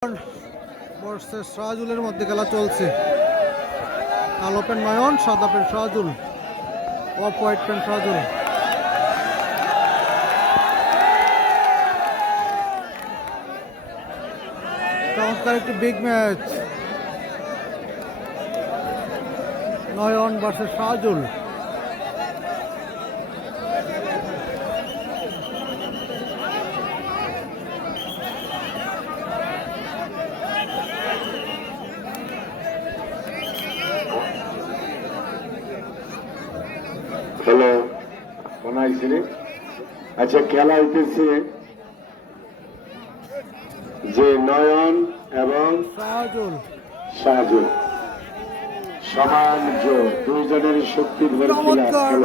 Versus শাহজুলের মধ্যে খেলা চলছে। কালো পেন নয়ন, সাদা পেন শাহজুল, অফ হোয়াইট পেন শাহজুল। চমৎকার একটি বিগ ম্যাচ, নয়ন ভার্সেস শাহজুল। হ্যালো, মনে হয়েছে রে? আচ্ছা, খেলা হইতেছে যে নয়ন এবং শাহজুল সমান জোর, দুইজনের শক্তি ধরে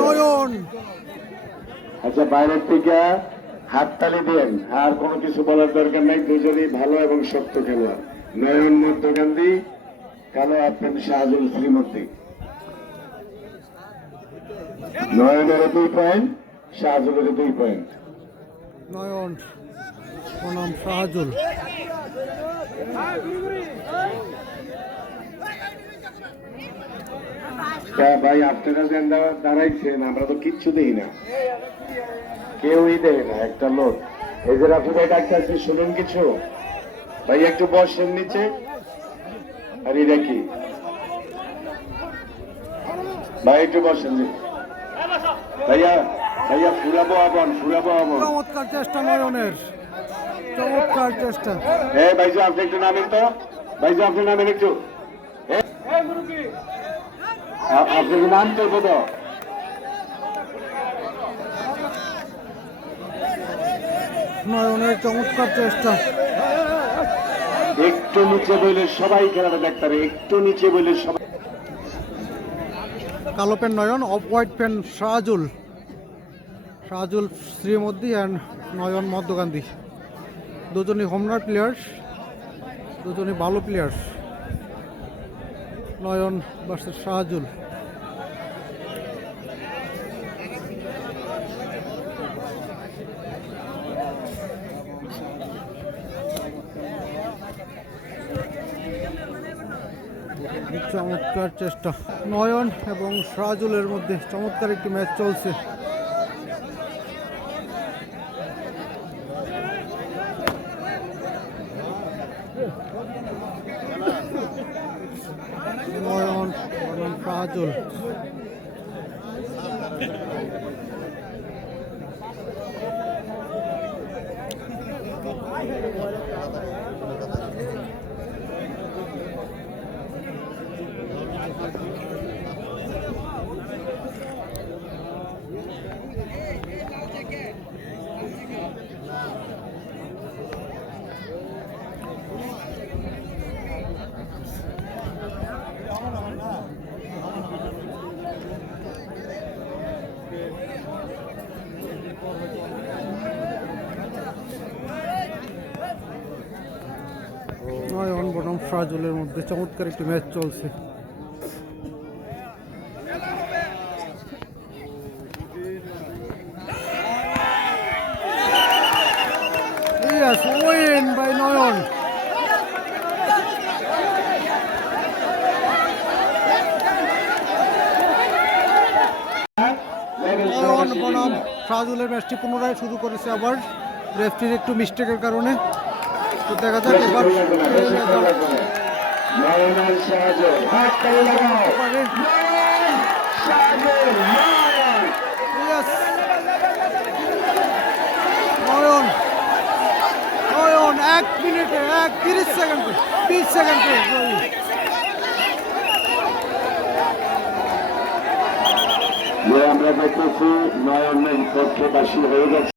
নয়ন। আচ্ছা, বাইরের থেকে হাততালি দেন, আর কোনো কিছু বলার দরকার নাই। দুজনই ভালো এবং শক্ত খেলোয়াড়। নয়ন মধ্যকান্দি, কালো আপেন শাহজুল শ্রীমতী। নয়নের 2 পয়েন্ট, শাহজুলের 2 পয়েন্ট। নয়ন বনাম শাহজুল। ভাই, আপনারা যেন দাঁড়াইছেন, আমরা তো কিচ্ছু দেই না, কেউই দেয় না একটা লোক। এই যে রাফি ভাই ডাক্তার, শুনুন কিছু ভাই, একটু বসেন নিচে। আর এটা কি ভাই, একটু বসেন ভাইয়া, ভাইয়া ফুরাবো আবন, ফুরাবো আবন। চমৎকার চেষ্টা নয়নের, চমৎকার চেষ্টা। ভাইজু, আপনি একটু নামেন তো, ভাইজু আপনি নামেন একটু, আপনি নাম তো তো। নয়নের চমৎকার চেষ্টা। একটু নিচে বইলে সবাই খেলাটা দেখতে পারে, একটু নিচে বইলে সবাই। কালো pen Nayan, off white pen Shahjul. Shahjul Srimaddi and Nayan Madhyakandi. দুজনই হোমরান প্লেয়ার্স, দুজনই ভালো প্লেয়ার্স। নয়ন ভার্সেস শাহজুল। চমৎকার চেষ্টা নয়ন এবং শাহজুলের মধ্যে, চমৎকার একটি ম্যাচ চলছে। নয়ন এবং শাহজুল। নয়ন বনাম শাহজুলের মধ্যে চমৎকার একটি ম্যাচ চলছে। Win by নয়ন। নয়ন বনাম শাহজুলের ম্যাচটি পুনরায় শুরু করেছে আবার, রেফারির একটু মিস্টেকের কারণে। তো দেখা যাক এবার নয়ন, নয়ন 1 মিনিটে 30 সেকেন্ডে 20 সেকেন্ডে আমরা দেখতেছি নয়নের পক্ষে বাসী হয়ে গেছে।